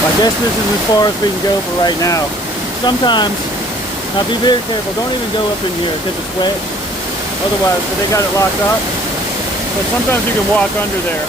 I guess this is as far as we can go for right now. Sometimes, now be very careful, don't even go up in here if it's wet. Otherwise, but they got it locked up. But sometimes you can walk under there.